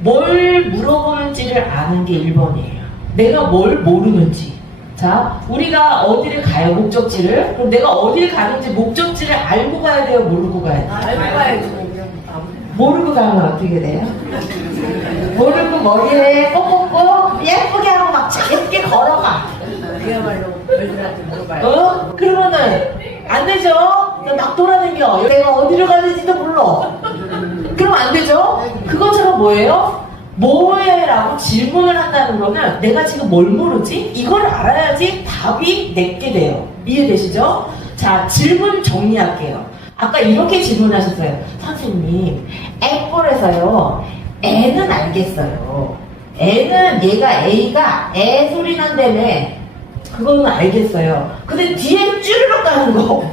뭘 물어보는지를 아는 게 1번이에요. 내가 뭘 모르는지. 자, 우리가 어디를 가요, 목적지를? 그럼 내가 어디를 가는지 목적지를 알고 가야 돼요, 모르고 가야 돼요? 알고 가야지. 모르고 가면 어떻게 돼요? 모르고 머리에 뽀뽀뽀 예쁘게 하고 막 예쁘게 걸어가. 그야말로 별들한테 물어봐요. 어? 그러면은 안 되죠? 막 돌아다녀. 내가 어디를 가는지도 몰라. 그럼 안 되죠? 그것처럼 뭐예요? 뭐해? 라고 질문을 한다는 거는 내가 지금 뭘 모르지? 이걸 알아야지 답이 내게 돼요. 이해되시죠? 자, 질문 정리할게요. 아까 이렇게 질문하셨어요. 선생님, 애플에서요, 애는 알겠어요. 애는 얘가 A가 애 소리 난다며. 그거는 알겠어요. 근데 뒤에 쭈르륵 가는 거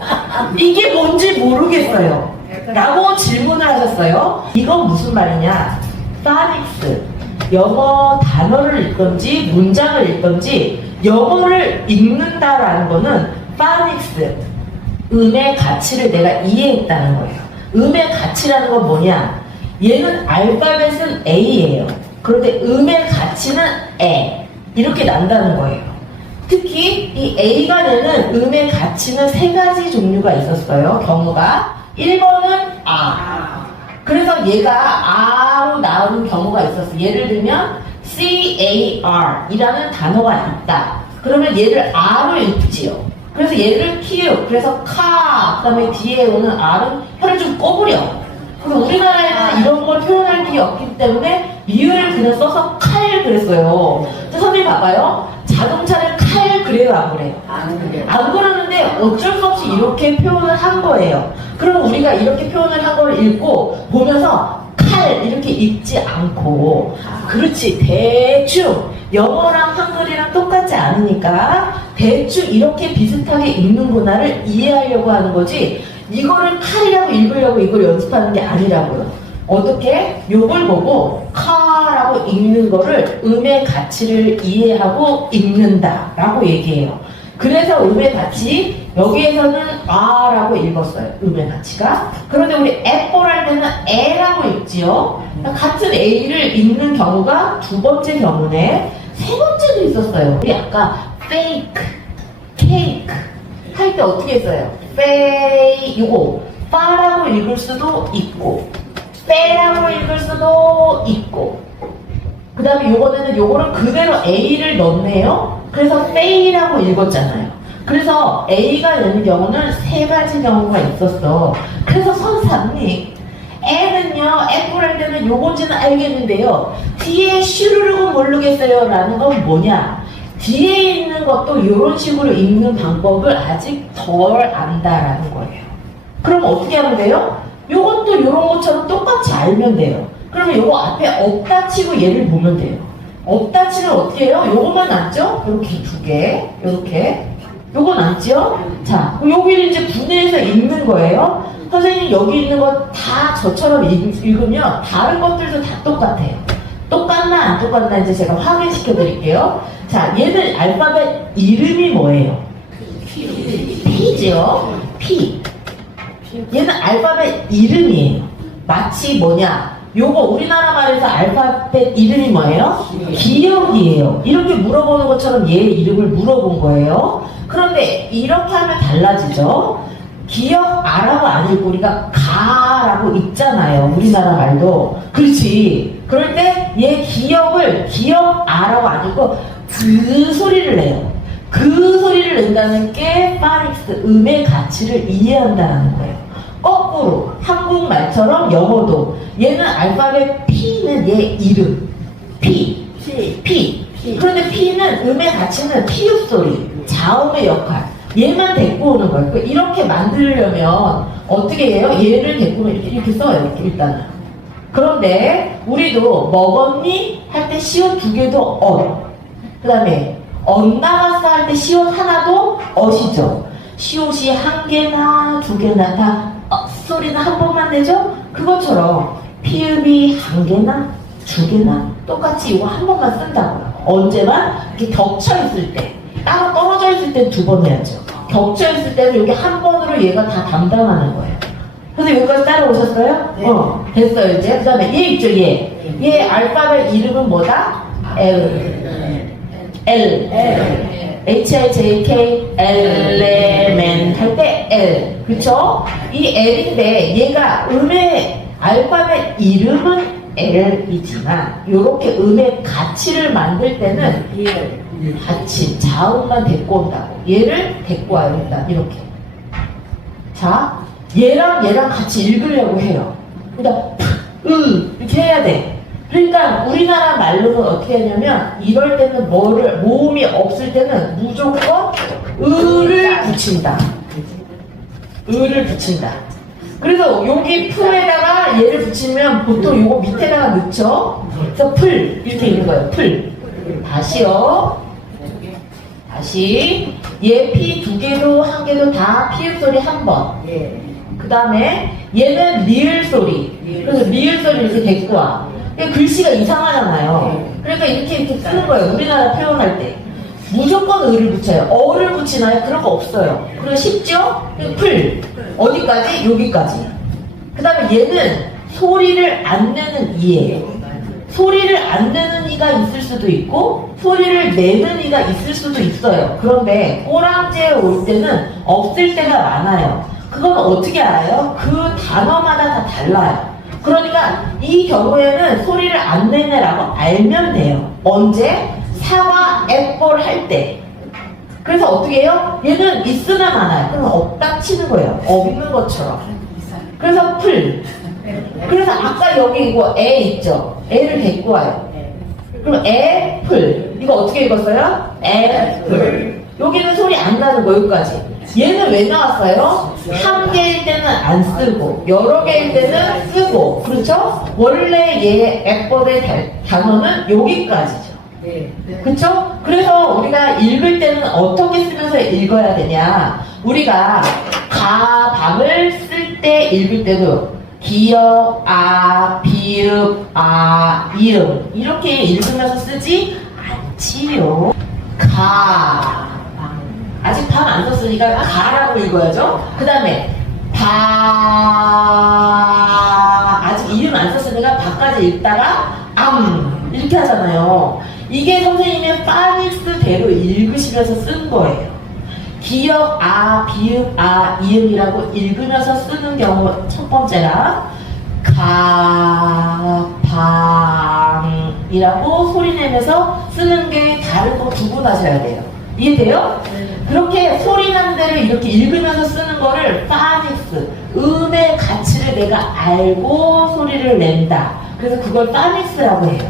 이게 뭔지 모르겠어요. 라고 질문을 하셨어요. 이건 무슨 말이냐? 파닉스. 영어 단어를 읽던지 문장을 읽던지 영어를 읽는다라는 거는 파닉스. 음의 가치를 내가 이해했다는 거예요. 음의 가치라는 건 뭐냐? 얘는 알파벳은 A예요. 그런데 음의 가치는 에. 이렇게 난다는 거예요. 특히 이 A가 되는 음의 가치는 3가지 종류가 있었어요. 경우가 1번은 아. 그래서 얘가 아로 나오는 경우가 있었어요. 예를 들면 CAR 이라는 단어가 있다. 그러면 얘를 R로 읽지요. 그래서 얘를 Q, 그래서 카, 그 다음에 뒤에 오는 R은 혀를 좀 꼬부려. 그래서 우리나라에는 이런 걸 표현할 길이 없기 때문에 미음을 그냥 써서 칼 그랬어요. 선생님 봐봐요. 자동차를 칼 그래요, 안 그래요? 안 그러는데 어쩔 수 없이 이렇게 표현을 한 거예요. 그럼 우리가 이렇게 표현을 한 걸 읽고 보면서 칼 이렇게 읽지 않고 그렇지 대충 영어랑 한글이랑 똑같지 않으니까 대충 이렇게 비슷하게 읽는구나를 이해하려고 하는 거지 이거를 칼이라고 읽으려고 이걸 연습하는 게 아니라고요. 어떻게? 요걸 보고 카라고 읽는 거를 음의 가치를 이해하고 읽는다라고 얘기해요. 그래서 음의 가치 여기에서는 아라고 읽었어요. 음의 가치가. 그런데 우리 애플 할 때는 에라고 읽지요. 같은 A를 읽는 경우가 2번째 경우네. 3번째도 있었어요. 우리 아까 fake, cake 할 때 어떻게 했어요? fake 요거 파라고 읽을 수도 있고 빼라고 읽을 수도 있고 그 다음에 요거는 그대로 A를 넣네요. 그래서 빼이라고 읽었잖아요. 그래서 A가 되는 경우는 3가지 경우가 있었어. 그래서 선생님 애는요 애플 할 때는 요건지는 알겠는데요 뒤에 슈르륵은 모르겠어요 라는 건 뭐냐? 뒤에 있는 것도 이런 식으로 읽는 방법을 아직 덜 안다라는 거예요. 그럼 어떻게 하면 돼요? 요것도 이런 것처럼 똑같이 알면 돼요. 그러면 요거 앞에 없다 치고 얘를 보면 돼요. 없다 치면 어떻게 해요? 요거만 남죠? 이렇게 2개, 요렇게. 요거 남죠? 자, 그럼 여기를 이제 분해해서 읽는 거예요. 선생님 여기 있는 거 다 저처럼 읽으면 다른 것들도 다 똑같아요. 똑같나 안 똑같나 이제 제가 확인시켜 드릴게요. 자, 얘들 알파벳 이름이 뭐예요? P죠? P. 얘는 알파벳 이름이에요. 마치 뭐냐? 요거 우리나라 말에서 알파벳 이름이 뭐예요? 기억이에요. 이렇게 물어보는 것처럼 얘 이름을 물어본 거예요. 그런데 이렇게 하면 달라지죠? 기억 아라고 안 읽고 우리가 가라고 읽잖아요. 우리나라 말도. 그렇지. 그럴 때 얘 기억을 기억 아라고 안 읽고 그 소리를 내요. 그 소리를 낸다는 게 파닉스 음의 가치를 이해한다는 거예요. 거꾸로 한국말처럼 영어도 얘는 알파벳 P는 얘 이름 P. 그런데 P는 음의 가치는 피읍 소리 자음의 역할 얘만 데리고 오는 거예요. 이렇게 만들려면 어떻게 해요? 얘를 데리고 오면 이렇게 써요. 이렇게 일단은. 그런데 우리도 먹었니? 할 때 시옷 2개도 그 다음에 나갔어 할 때 시옷 하나도 어시죠. 시옷이 1개나 2개나 다 소리는 한 번만 내죠? 그것처럼 피읍이 1개나 2개나 똑같이 이거 한 번만 쓴다고요. 언제만? 이렇게 겹쳐 있을 때. 따로 떨어져 있을 땐 2번 해야죠. 겹쳐 있을 때는 여기 한 번으로 얘가 다 담당하는 거예요. 그래서 여기까지 따라오셨어요? 네. 됐어요 이제. 그 다음에 얘 있죠 얘. 얘 알파벳 이름은 뭐다? L. H-I-J-K, element 할 때 L. 그쵸? 이 L인데 얘가 음의 알파벳 이름은 L이지만 요렇게 음의 가치를 만들 때는 가치, 자음만 데리고 온다고. 얘를 데리고 와요, 일단 이렇게. 자, 얘랑 같이 읽으려고 해요. 그러니까 이렇게 해야 돼. 그러니까 우리나라 말로는 어떻게 하냐면 이럴 때는 모음이 없을 때는 무조건 을을 붙인다. 을을 붙인다. 그래서 여기 풀에다가 얘를 붙이면 보통 요거 밑에다가 넣죠. 그래서 풀 이렇게 있는 거예요. 풀. 다시요. 다시 얘 피 두 개도 한 개도 다 피읍 소리 한 번. 그 다음에 얘는 리을 소리. 그래서 리을 소리 이렇게 데리고 와. 글씨가 이상하잖아요. 그러니까 이렇게 쓰는 거예요. 우리나라 표현할 때. 무조건 을을 붙여요. 어를 붙이나요? 그런 거 없어요. 그럼 쉽죠? 풀. 어디까지? 여기까지. 그 다음에 얘는 소리를 안 내는 이예요. 소리를 안 내는 이가 있을 수도 있고 소리를 내는 이가 있을 수도 있어요. 그런데 꼬랑지에 올 때는 없을 때가 많아요. 그건 어떻게 알아요? 그 단어마다 다 달라요. 그러니까 이 경우에는 소리를 안 내네라고 알면 돼요. 언제? 사과, 애플 할 때. 그래서 어떻게 해요? 얘는 있으나 마나요. 그럼 없다 치는 거예요. 없는 것처럼. 그래서 풀. 그래서 아까 여기 이거 애 있죠? 애를 데리고 와요. 그럼 애플. 이거 어떻게 읽었어요? 애플. 여기는 소리 안 나는 거 여기까지. 얘는 왜 나왔어요? 한 개일 때는 안 쓰고 여러 개일 때는 쓰고. 그렇죠? 원래 얘 애플의 단어는 여기까지죠. 그렇죠? 그래서 우리가 읽을 때는 어떻게 쓰면서 읽어야 되냐? 우리가 가방을 쓸 때 읽을 때도 기역, 아, 비읍, 아, 이음 이렇게 읽으면서 쓰지 않지요. 아직 방 안 썼으니까 가라고 읽어야죠. 그 다음에 아직 이름 안 썼으니까 바까지 읽다가 이렇게 하잖아요. 이게 선생님의 파닉스대로 읽으시면서 쓴 거예요. 기역, 아, 비읍, 아, 이음이라고 읽으면서 쓰는 경우 첫 번째랑 가방이라고 소리내면서 쓰는 게 다른 거 구분하셔야 돼요. 이해돼요? 그렇게 소리난 대로 이렇게 읽으면서 쓰는 거를 파닉스, 음의 가치를 내가 알고 소리를 낸다. 그래서 그걸 파닉스라고 해요.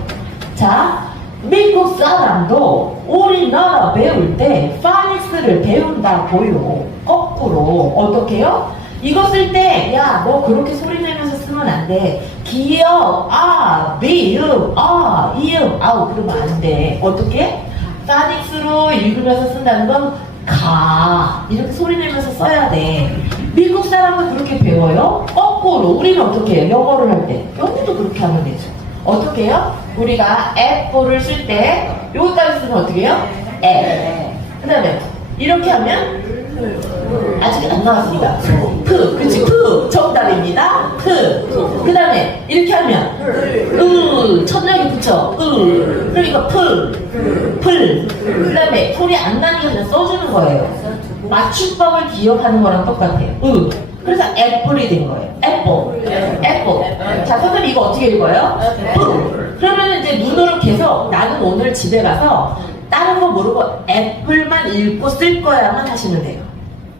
자, 미국 사람도 우리나라 배울 때 파닉스를 배운다고요. 거꾸로. 어떻게 해요? 이거 쓸 때, 야, 너 그렇게 소리 내면서 쓰면 안 돼. 기역, 아, 비읍, 아, 이음, 아우, 그러면 안 돼. 어떻게? 파닉스로 읽으면서 쓴다는 건 이렇게 소리 내면서 써야 돼. 미국 사람은 그렇게 배워요? 거꾸로. 우리는 어떻게 해요? 영어를 할 때. 영어도 그렇게 하면 되죠. 어떻게 해요? 우리가 애플을 쓸 때 여기까지 쓰면 어떻게 해요? 그 다음에 이렇게 하면 아직 안 나왔으니까 그치 정답입니다. 그 다음에 이렇게 하면 첫날에 붙여 그러니까 풀 그 다음에 소리 안 나니까 그냥 써주는 거예요. 맞춤법을 기억하는 거랑 똑같아요. 그래서 애플이 된 거예요. 애플. 자, 선생님 이거 어떻게 읽어요? 그러면 이제 눈으로 계속 나는 오늘 집에 가서 다른 거 모르고 애플만 읽고 쓸 거야만 하시면 돼요.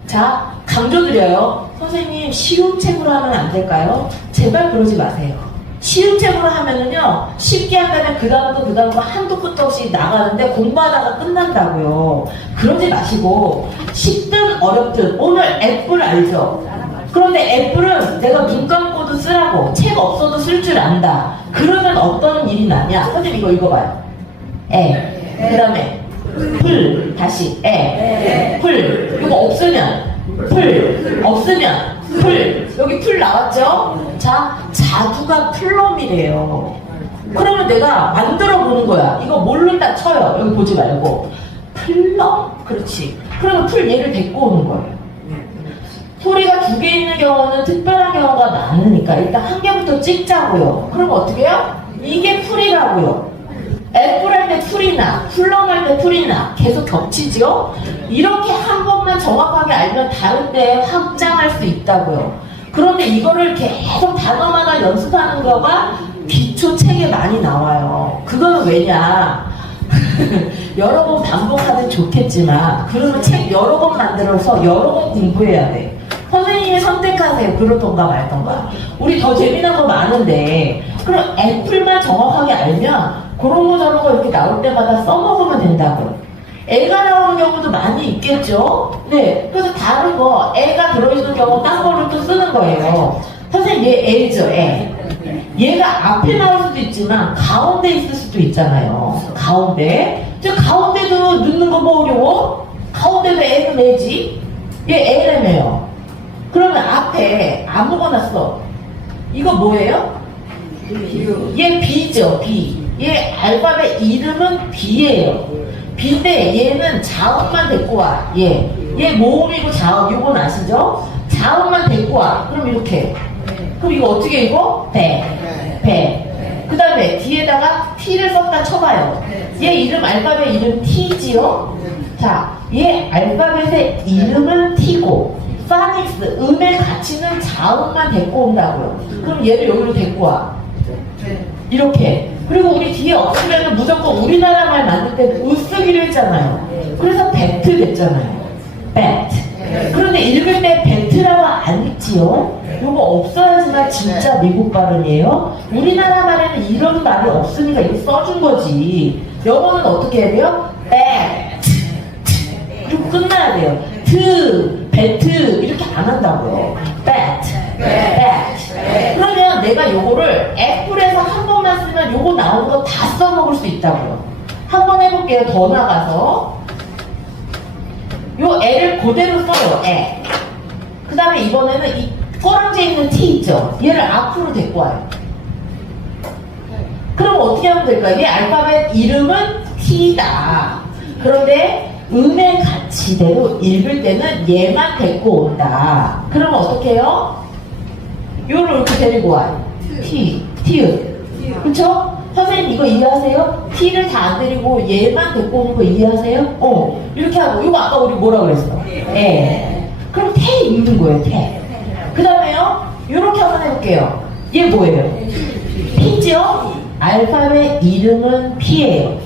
자, 강조드려요. 선생님 쉬운 책으로 하면 안 될까요? 제발 그러지 마세요. 쉬운 책으로 하면은요, 쉽게 한다면 그 다음도 한도 끝도 없이 나가는데 공부하다가 끝난다고요. 그러지 마시고 쉽든 어렵든 오늘 애플 알죠? 그런데 애플은 내가 눈 감고도 쓰라고, 책 없어도 쓸 줄 안다. 그러면 어떤 일이 나냐? 선생님 이거 읽어봐요. 그 다음에 풀, 다시 풀. 이거 없으면 없으면 풀. 여기 풀 나왔죠? 자, 자두가 플럼이래요. 그러면 내가 만들어 보는 거야. 이거 뭘로 딱 쳐요. 여기 보지 말고 플럼? 그렇지. 그러면 풀 얘를 데리고 오는 거예요. 소리가 두 개 있는 경우는 특별한 경우가 많으니까 일단 한 개부터 찍자고요. 그럼 어떻게 해요? 이게 풀이라고요. 애플할 때 풀이나 플럼할 때 풀이나 계속 겹치죠. 이렇게 한 번만 정확하게 알면 다른 데에 확장할 수 있다고요. 그런데 이거를 계속 단어마다 연습하는 거가 기초 책에 많이 나와요. 그거는 왜냐? 여러 번 반복하면 좋겠지만 그러면 책 여러 번 만들어서 여러 번 공부해야 돼. 선생님이 선택하세요. 그러던가 말던가. 우리 더 재미난 거 많은데 그럼 애플만 정확하게 알면 그런 거 저런 거 이렇게 나올 때마다 써먹으면 된다고요. 애가 나오는 경우도 많이 있겠죠? 네. 그래서 다른 거, 애가 들어있는 경우 딴 거를 또 쓰는 거예요. 선생님, 얘 애죠, 애. 얘가 앞에 나올 수도 있지만 가운데 있을 수도 있잖아요. 가운데. 저 가운데도 넣는 거 뭐 어려워? 가운데도 애는 애지? 얘 애라며요. 그러면 앞에 아무거나 써. 이거 뭐예요? 얘 B죠, B. 얘 알파벳 이름은 B예요. B인데 얘는 자음만 데리고 와. 얘 모음이고 자음. 이건 아시죠? 자음만 데리고 와. 그럼 이렇게. 그럼 이거 어떻게 읽어? 배. 그 다음에 뒤에다가 T를 썼다 쳐봐요. 얘 이름 알파벳 이름 T지요? 자, 얘 알파벳의 이름은 T고 파닉스 음의 가치는 자음만 데리고 온다고요. 그럼 얘를 여기로 데리고 와. 이렇게. 그리고 우리 뒤에 없으면 무조건 우리나라 말 만들 때 으쓰기로 했잖아요. 그래서 배트 됐잖아요. 배트. 그런데 읽을 때 배트라고 안 읽지요? 이거 없어야지만 진짜 미국 발음이에요. 우리나라 말에는 이런 말이 없으니까 이거 써준 거지. 영어는 어떻게 해야 돼요? 배트. 그리고 끝나야 돼요. 배트 이렇게 안 한다고요. 배트. 그러면 내가 요거를 애플에서 한 번만 쓰면 요거 나온 거 다 써먹을 수 있다고요. 한 번 해볼게요. 더 나가서 요 애를 그대로 써요. 애. 그 다음에 이번에는 이 꼬랑지에 있는 T 있죠? 얘를 앞으로 데리고 와요. 그럼 어떻게 하면 될까요? 얘 알파벳 이름은 T다. 그런데 음의 가치대로 읽을 때는 얘만 데리고 온다. 그러면 어떻게 해요? 요를 이렇게 데리고 와요. T. 그쵸? 선생님 이거 이해하세요? T를 다 안 데리고 얘만 데리고 오는 거 이해하세요? 이렇게 하고 이거 아까 우리 뭐라 그랬어? 그럼 태 읽는 거예요. 태. 그 다음에요 요렇게 한번 해볼게요. 얘 뭐예요? P죠? 알파벳 이름은 P예요.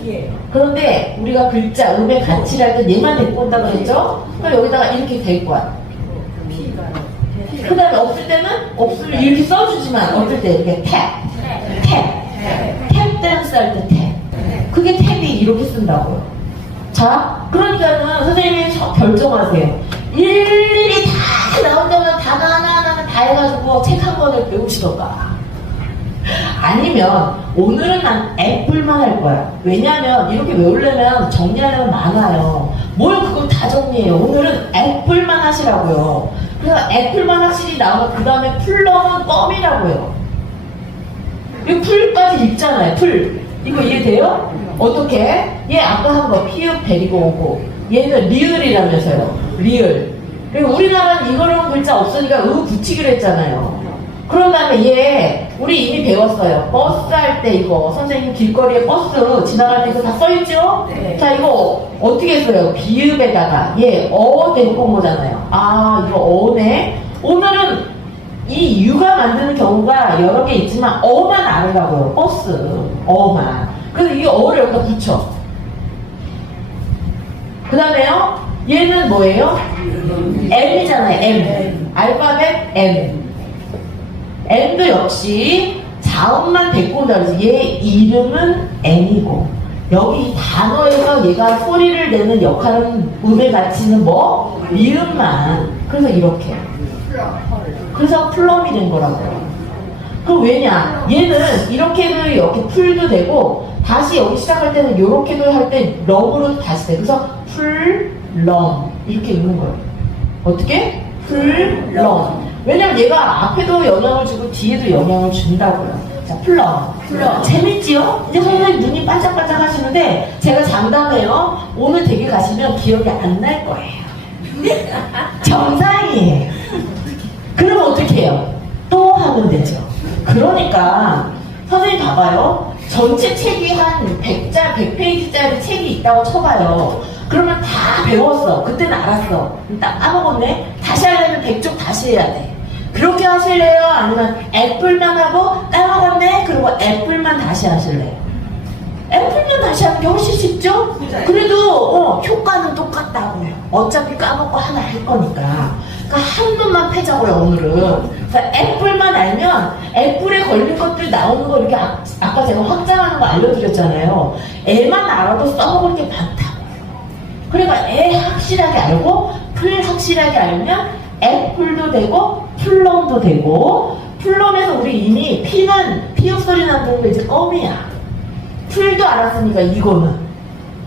그런데 우리가 글자 음의 가치를 할 때 얘만 데리고 온다고 그랬죠? 그럼 여기다가 이렇게 데리고 와요. 그 다음에 없을 때는 없으면 이렇게 써주지만 없을 때 이렇게 탭 댄스 할 때 탭. 그게 탭이 이렇게 쓴다고요. 자, 그러니까는 선생님이 결정하세요. 일일이 다 나올 때마다 단어 하나하나 다 해가지고 책 한 권을 배우시던가. 아니면 오늘은 난 애플만 할 거야. 왜냐면 이렇게 외우려면 정리하려면 많아요. 뭘 그걸 다 정리해요. 오늘은 애플만 하시라고요. 그래서 애플만 확실히 나오면 그 다음에 플럼은 껌이라고요. 이 풀까지 읽잖아요. 풀. 이거 이해돼요? 어떻게? 얘 아까 한 거 피읍 데리고 오고 얘는 리을이라면서요. 리을. 그리고 우리나라는 이거는 글자 없으니까 붙이기로 했잖아요. 그런 다음에 얘 우리 이미 배웠어요. 버스 할 때 이거 선생님 길거리에 버스 지나갈 때 이거 다 써있죠? 네. 자 이거 어떻게 써요? 비읍에다가 얘 데리고 온 거잖아요. 아 이거 어네. 오늘은 이 유가 만드는 경우가 여러 개 있지만 어만 알으라고요. 버스 어만. 그래서 이 어를 여기다 붙여. 그 다음에요 얘는 뭐예요? M이잖아요. M. 알파벳 M. M도 역시 자음만 데리고 온다 그래서 얘 이름은 M이고 여기 이 단어에서 얘가 소리를 내는 역할은 음의 가치는 뭐? 미음만. 그래서 이렇게. 그래서 플럼이 된 거라고요. 그럼 왜냐? 얘는 이렇게도 이렇게 풀도 되고 다시 여기 시작할 때는 이렇게도 할 때 럼으로 다시 돼. 그래서 풀럼 이렇게 읽는 거예요. 어떻게? 풀럼. 왜냐면 얘가 앞에도 영향을 주고 뒤에도 영향을 준다고요. 자, 플럼. 재밌지요? 이제 선생님 눈이 반짝반짝 하시는데 제가 장담해요. 오늘 댁에 가시면 기억이 안 날 거예요. 정상이에요. 그러면 어떻게 해요? 또 하면 되죠. 그러니까 선생님 봐봐요. 전체 책이 한 100페이지짜리 책이 있다고 쳐봐요. 그러면 다 배웠어. 그때는 알았어. 딱 까먹었네. 다시 하려면 100쪽 다시 해야 돼. 그렇게 하실래요? 아니면 애플만 하고 까먹었네? 그리고 애플만 다시 하실래요? 애플만 다시 하는 게 훨씬 쉽죠? 그래도 효과는 똑같다고요. 어차피 까먹고 하나 할 거니까. 그러니까 한눈만 패자고요, 오늘은. 그러니까 애플만 알면 애플에 걸린 것들 나오는 거 이렇게 아까 제가 확장하는 거 알려드렸잖아요. 애만 알아도 써먹을 게 많다고요. 그러니까 애 확실하게 알고 풀 확실하게 알면 애플도 되고 플럼도 되고, 플럼에서 우리 이미 피는 피읍 소리 나는 거 이제 껌이야. 풀도 알았으니까 이거는,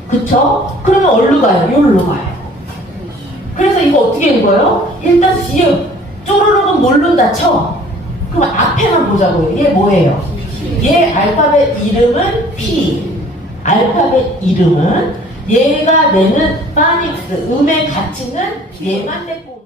그쵸? 그러면 어디로 가요? 여기로 가요. 그래서 이거 어떻게 읽어요? 일단 뒤에 쪼르륵은 모른다 쳐. 그럼 앞에만 보자고요. 얘 뭐예요? 얘 알파벳 이름은 P. 알파벳 이름은 얘가 내는 파닉스 음의 가치는 얘만 내고